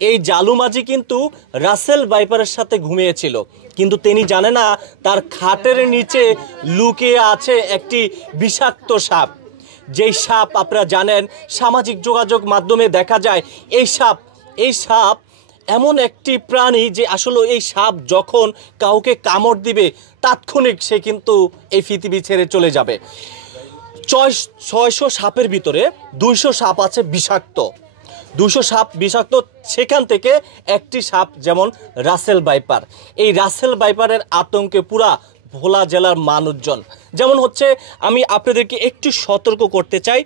এই জালু মাঝি কিন্তু রাসেল ভাইপারের সাথে ঘুমিয়েছিল, কিন্তু তিনি জানে না তার খাটের নিচে লুকিয়ে আছে একটি বিষাক্ত সাপ। যেই সাপ আপনারা জানেন সামাজিক যোগাযোগ মাধ্যমে দেখা যায়। এই সাপ এমন একটি প্রাণী যে আসলে এই সাপ যখন কাউকে কামড় দিবে তাৎক্ষণিক সে কিন্তু এই পৃথিবী ছেড়ে চলে যাবে। 600 সাপের ভিতরে 200 সাপ আছে বিষাক্ত। 200 সাপ বিষাক্ত, সেখান থেকে একটি সাপ যেমন রাসেল ভাইপার। এই রাসেল ভাইপারের আতঙ্কে পুরা ভোলা জেলার মানুষজন। যেমন হচ্ছে আমি আপনাদেরকে একটু সতর্ক করতে চাই,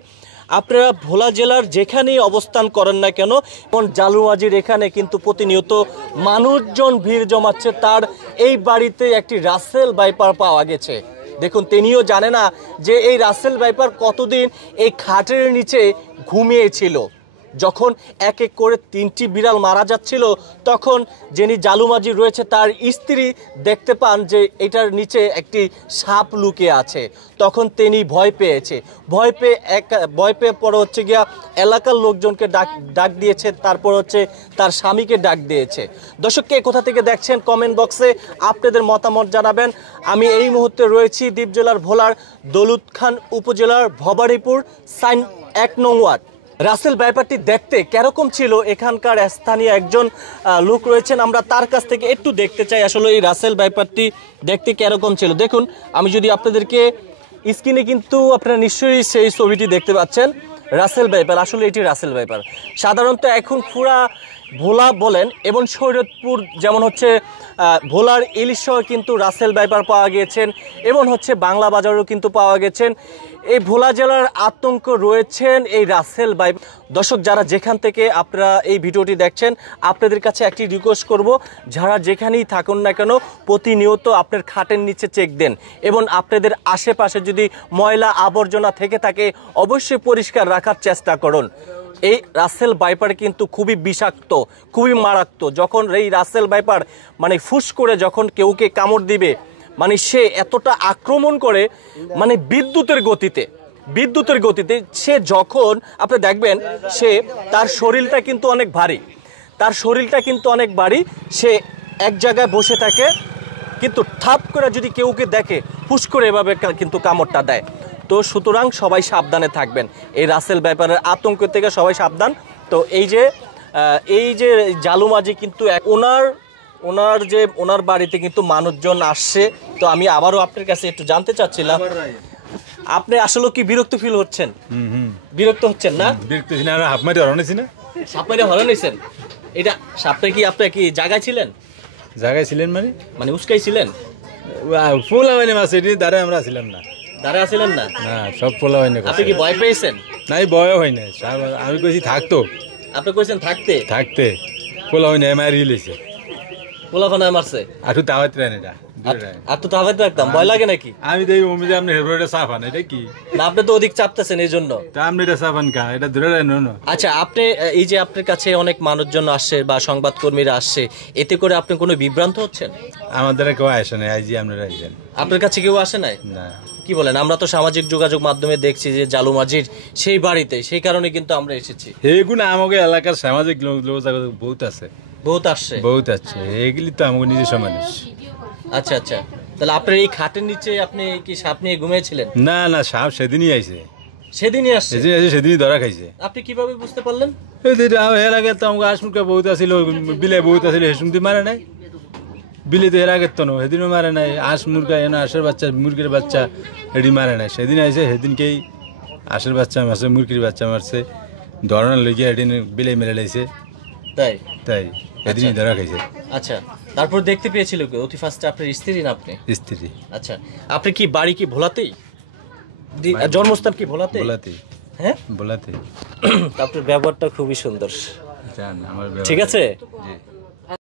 আপনারা ভোলা জেলার যেখানেই অবস্থান করেন না কেন, যেমন জালুমাঝির এখানে কিন্তু প্রতিনিয়ত মানুষজন ভিড় জমাচ্ছে। তার এই বাড়িতে একটি রাসেল ভাইপার পাওয়া গেছে। দেখুন, তিনিও জানে না যে এই রাসেল ভাইপার কতদিন এই খাটের নিচে ঘুমিয়েছিল। যখন এক এক করে 3টি বিড়াল মারা যাচ্ছিল, তখন যিনি জালুমাঝি রয়েছে তার স্ত্রী দেখতে পান যে এটার নিচে একটি সাপ লুকিয়ে আছে। তখন তিনি ভয় পেয়ে পরে হচ্ছে গিয়া এলাকার লোকজনকে ডাক দিয়েছে, তারপর হচ্ছে তার স্বামীকে ডাক দিয়েছে। দর্শককে কোথা থেকে দেখছেন কমেন্ট বক্সে আপনাদের মতামত জানাবেন। আমি এই মুহূর্তে রয়েছি দ্বীপ জেলার ভোলার দৌলত খান উপজেলার ভবানীপুর সাইন 1 নং ওয়ার্ড। রাসেল ভাইপারটি দেখতে কিরকম ছিল এখানকার স্থানীয় একজন লোক রয়েছেন, আমরা তার কাছ থেকে একটু দেখতে চাই আসলে এই রাসেল ভাইপারটি দেখতে কিরকম ছিল। দেখুন, আমি যদি আপনাদেরকে স্ক্রিনে কিন্তু আপনারা নিশ্চয়ই সেই ছবিটি দেখতে পাচ্ছেন। রাসেল ভাইপার, আসলে এটি রাসেল ভাইপার। সাধারণত এখন পুরা ভোলা বলেন এবং শরীয়তপুর, যেমন হচ্ছে ভোলার ইলিশও কিন্তু রাসেল ভাইপার পাওয়া গিয়েছেন, এবং হচ্ছে বাংলা বাজারেও কিন্তু পাওয়া গেছেন। এই ভোলা জেলার আতঙ্ক রয়েছেন এই রাসেল ভাইপার। দর্শক যারা যেখান থেকে আপনারা এই ভিডিওটি দেখছেন, আপনাদের কাছে একটি রিকোয়েস্ট করব, যারা যেখানেই থাকুন না কেন প্রতিনিয়ত আপনার খাটের নিচে চেক দেন, এবং আপনাদের আশেপাশে যদি ময়লা আবর্জনা থেকে থাকে অবশ্যই পরিষ্কার রাখার চেষ্টা করুন। এই রাসেল ভাইপার কিন্তু খুবই বিষাক্ত, খুবই মারাত্মক। যখন এই রাসেল ভাইপার মানে ফুস করে যখন কেউকে কামড় দিবে, মানে সে এতটা আক্রমণ করে, মানে বিদ্যুতের গতিতে সে যখন আপনি দেখবেন তার শরীরটা কিন্তু অনেক ভারী, সে এক জায়গায় বসে থাকে, কিন্তু ঠাপ করে যদি কেউকে দেখে ফুস করে এভাবে কিন্তু কামড়টা দেয়। তো সুতরাং সবাই সাবধানে থাকবেন, এই রাসেল ভাইপারের আতঙ্ক থেকে সবাই সাবধান। তো এই যে জালুমাঝি কিন্তু ওনার বাড়িতে কিন্তু মানুষজন আসছে। তো আমি আবারও আপনার কাছে একটু জানতে চাচ্ছিলাম, আপনি আসলে কি বিরক্ত ফিল হচ্ছেন? বিরক্ত হচ্ছেন না? হাফ মাইরে হরাইছি না, সাপ মাইরে হরাইছেন। এটা সাপটা কি আপনি কি জায়গায় ছিলেন মানে উস্কাইছিলেন? পোলা হয়নি মাছ, এটি দ্বারা আমরা ছিলাম না, দাঁড়া ছিলেন না, সব পোলা হয়নি। আপনি কি ভয় পেয়েছেন? নাই, ভয় হয় না, আমি কইছি থাকতো, আপনি কইছেন থাকতে পোলা হয় না, মারি লিছে পোলাফানায় মারছে। আটু তাওয়াত রান, এটা আর তো তাওয়াত রাখতাম, ভয় লাগে নাকি? আমি দেই ওমিদে আপনি হেরোটা সাফান, এটা কি না, আপনি তো অধিক চাপতেছেন এই জন্য। তা আপনি এটা সাফান কা, এটা ধরে রান না। আচ্ছা, আপনি এই যে আপনার কাছে অনেক মানুষজন আসছে বা সংবাদকর্মীরা আসছে, এতে করে আপনি কোনো বিভ্রান্ত হচ্ছেন? আমাদের কেউ আসে না, আইজি আপনারা আইছেন। আপনার কাছে কেউ আসে নাই? না। কি বলেন? আমরা তো সামাজিক যোগাযোগ মাধ্যমে দেখছি যে জালুমাঝির সেই বাড়িতে, সেই কারণে কিন্তু আমরা এসেছি। এইগুলো আমাকে এলাকার সামাজিক লোক বহুত আছে, বহুত আসছে। এগুলি তো আমাকে নিজস্ব মানুষ। আচ্ছা, তাহলে আপনার এই খাটের নিচে আপনি কি সাপ নিয়ে ঘুমিয়েছিলেন? না, সাপ সেদিনই আইছে, সেদিনই আসছে, সেদিনই ধরা খাইছে। আপনি কিভাবে বুঝতে পারলেন? এর আগে তো আমাকে আসমুরকা বহুত আসিল, বিলে বহুত আসিল, হেসুমতি মারে নাই, বিলে তো এর আগে তো সেদিনও মারে নাই। মুরগা আশের বাচ্চা, মুরগির বাচ্চা এটি মারে নাই। সেদিন আইছে, সেদিনকেই আশের বাচ্চা মারছে, মুরগির বাচ্চা মারছে, ধরনের লইয়া এদিন বিলে মেরে লাইছে। তাই এদিনই ধরা খাইছে। আচ্ছা, তারপর দেখতে পেয়েছিল কি অতি ফার্স্টে আপনার স্ত্রী না আপনি? স্ত্রী। আচ্ছা, আপনি কি বাড়ি কি ভোলাতেই, জন্মস্থান কি ভোলাতেই? হ্যাঁ, ভোলাতে। আপনার ব্যবহারটা খুবই সুন্দর, ঠিক আছে।